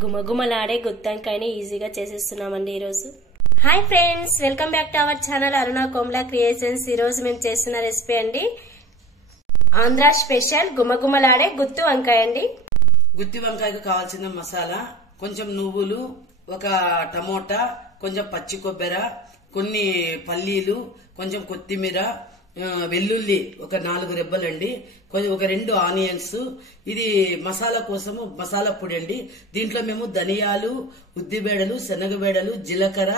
గుమగుమలాడే గుత్తంకాయని ఈజీగా చేసేస్తున్నామండి ఈరోజు. Hi friends, welcome back to our channel Aruna Komla creations. ఈ రోజు మేము చేస్తున్న రెసిపీ అండి ఆంధ్ర స్పెషల్ గుమగుమలాడే గుత్తి వంకాయ అండి. గుత్తి వంకాయకు కావాల్సిన మసాలా కొంచెం నువ్వులు, ఒక టమోటా, కొంచెం పచ్చి కొబ్బరి, కొన్ని పల్లీలు, కొంచెం కొత్తిమీర, వెల్లుల్లి ఒక 4 రెబ్బలండి, ఒక 2 ఆనియన్స్. ఇది మసాలా కోసము మసాలా పొడి అండి. దీంట్లో మేము ధనియాలు, ఉద్దిబేడలు, శనగబేడలు, జీలకర్ర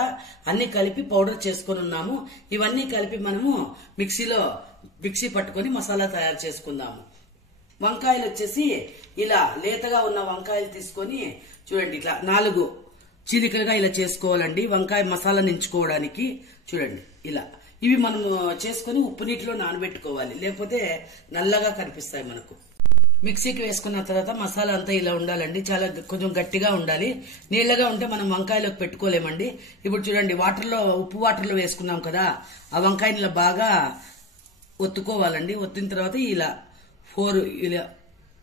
అన్ని కలిపి పౌడర్ చేసుకుని ఉన్నాము. ఇవన్నీ కలిపి మనము మిక్సీ పట్టుకొని మసాలా తయారు చేసుకుందాము. వంకాయలు వచ్చేసి ఇలా లేతగా ఉన్న వంకాయలు తీసుకొని చూడండి, ఇట్లా 4 చీలికలుగా ఇలా చేసుకోవాలండి. వంకాయ మసాలా నించుకోవడానికి చూడండి ఇలా. ఇవి మనం చేసుకుని ఉప్పు నీటిలో నానబెట్టుకోవాలి, లేకపోతే నల్లగా కనిపిస్తాయి మనకు. మిక్సీకి వేసుకున్న తర్వాత మసాలా అంతా ఇలా ఉండాలండి, చాలా కొంచెం గట్టిగా ఉండాలి. నీళ్లగా ఉంటే మనం వంకాయలోకి పెట్టుకోలేమండి. ఇప్పుడు చూడండి, ఉప్పు వాటర్లో వేసుకున్నాం కదా, ఆ వంకాయని ఇలా బాగా ఒత్తుకోవాలండి. ఒత్తిన తర్వాత ఇలా 4 ఇలా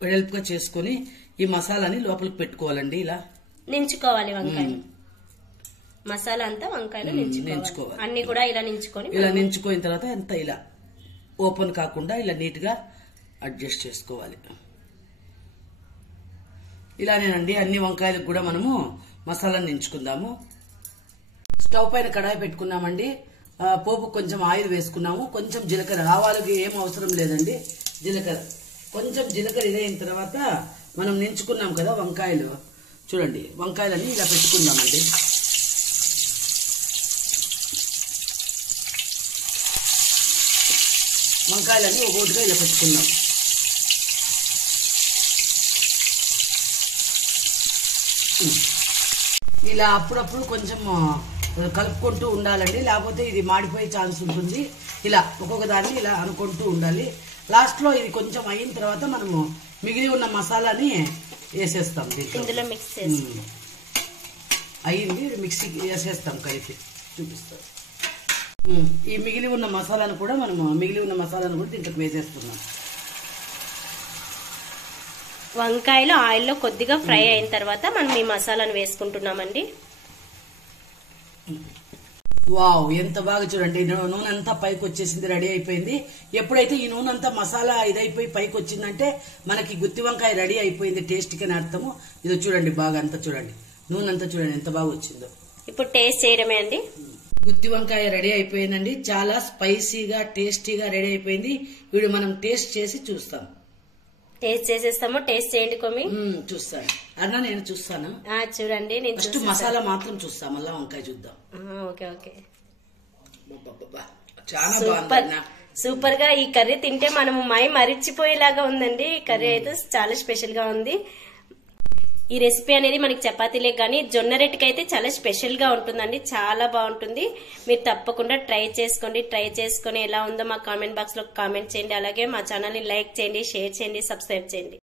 వెడల్పుగా చేసుకుని ఈ మసాలాని లోపలికి పెట్టుకోవాలండి. ఇలా నించుకోవాలి వంకాయ మసాలా అంతా వంకాయలో నించుకోవాలి. అన్ని కూడా ఇలా నించుకున్న తర్వాత ఎంత ఇలా ఓపెన్ కాకుండా ఇలా నీట్ గా అడ్జస్ట్ చేసుకోవాలి. ఇలానేనండి అన్ని వంకాయలకు కూడా మనము మసాలా నించుకుందాము. స్టవ్ పైన కడాయి పెట్టుకున్నామండి. పోపు కొంచెం ఆయిల్ వేసుకున్నాము. కొంచెం జీలకర్ర, ఆవాలకి ఏం అవసరం లేదండి. కొంచెం జీలకర్ర ఇదైన తర్వాత మనం నించుకున్నాం కదా వంకాయలు, చూడండి వంకాయలన్నీ ఇలా పెట్టుకుందామండి. వంకాయలన్నీ ఒక్కొక్కటిగా ఇలా పెట్టుకుందాం. ఇలా అప్పుడప్పుడు కొంచెం కలుపుకుంటూ ఉండాలండి, లేకపోతే ఇది మాడిపోయే ఛాన్స్ ఉంటుంది. ఇలా ఒక్కొక్క దాన్ని ఇలా అనుకుంటూ ఉండాలి. లాస్ట్ లో ఇది కొంచెం అయిన తర్వాత మనము మిగిలి ఉన్న మసాలాని వేసేస్తాం. ఇందులో మిక్స్ చేసి అయ్యింది, మిక్సీకి వేసేస్తాం, కలిపి చూపిస్తాం. ఈ మిగిలి ఉన్న మసాలాను కూడా దీంట్లోకి వేసేస్తున్నాం. వంకాయలు ఆయిల్లో కొద్దిగా ఫ్రై అయిన తర్వాత మనం ఈ మసాలాను వేసుకుంటున్నామండి. వావ్, ఎంత బాగా చూడండి, నూనె అంతా పైకి వచ్చేసింది, రెడీ అయిపోయింది. ఎప్పుడైతే ఈ నూనె అంతా మసాలా ఇదైపోయి పైకి వచ్చిందంటే మనకి గుత్తి వంకాయ రెడీ అయిపోయింది, టేస్ట్ కి అర్థము. ఇది చూడండి, బాగా అంతా చూడండి, నూనె అంతా చూడండి ఎంత బాగా వచ్చిందో. ఇప్పుడు టేస్ట్ చేయడమే అండి. గుత్తి వంకాయ రెడీ అయిపోయిందండి, చాలా స్పైసీగా టేస్టీగా రెడీ అయిపోయింది. ఇప్పుడు మనం టేస్ట్ చేసి చూస్తాం. టేస్ట్ చేసేస్తాము. టేస్ట్ చేయండి కొమ్మి. చూస్తాను అన్నా, నేను చూస్తాను. చూడండి, ఫస్ట్ మసాలా మాత్రం చూస్తా, మళ్ళా వంకాయ చూద్దాం. ఓకే ఓకే, చాలా బాగుంది. సూపర్ గా ఈ కర్రీ తింటే మనము మరిచిపోయేలాగా ఉందండి. ఈ కర్రీ అయితే చాలా స్పెషల్ గా ఉంది. ఈ రెసిపీ అనేది మనకి చపాతీలే కానీ జొన్న రొట్టెకి అయితే చాలా స్పెషల్ గా ఉంటుందండి, చాలా బాగుంటుంది. మీరు తప్పకుండా ట్రై చేసుకొని ఎలా ఉందో మా కామెంట్ బాక్స్ లో కామెంట్ చేయండి. అలాగే మా ఛానల్ ని లైక్ చేయండి, షేర్ చేయండి, సబ్స్క్రైబ్ చేయండి.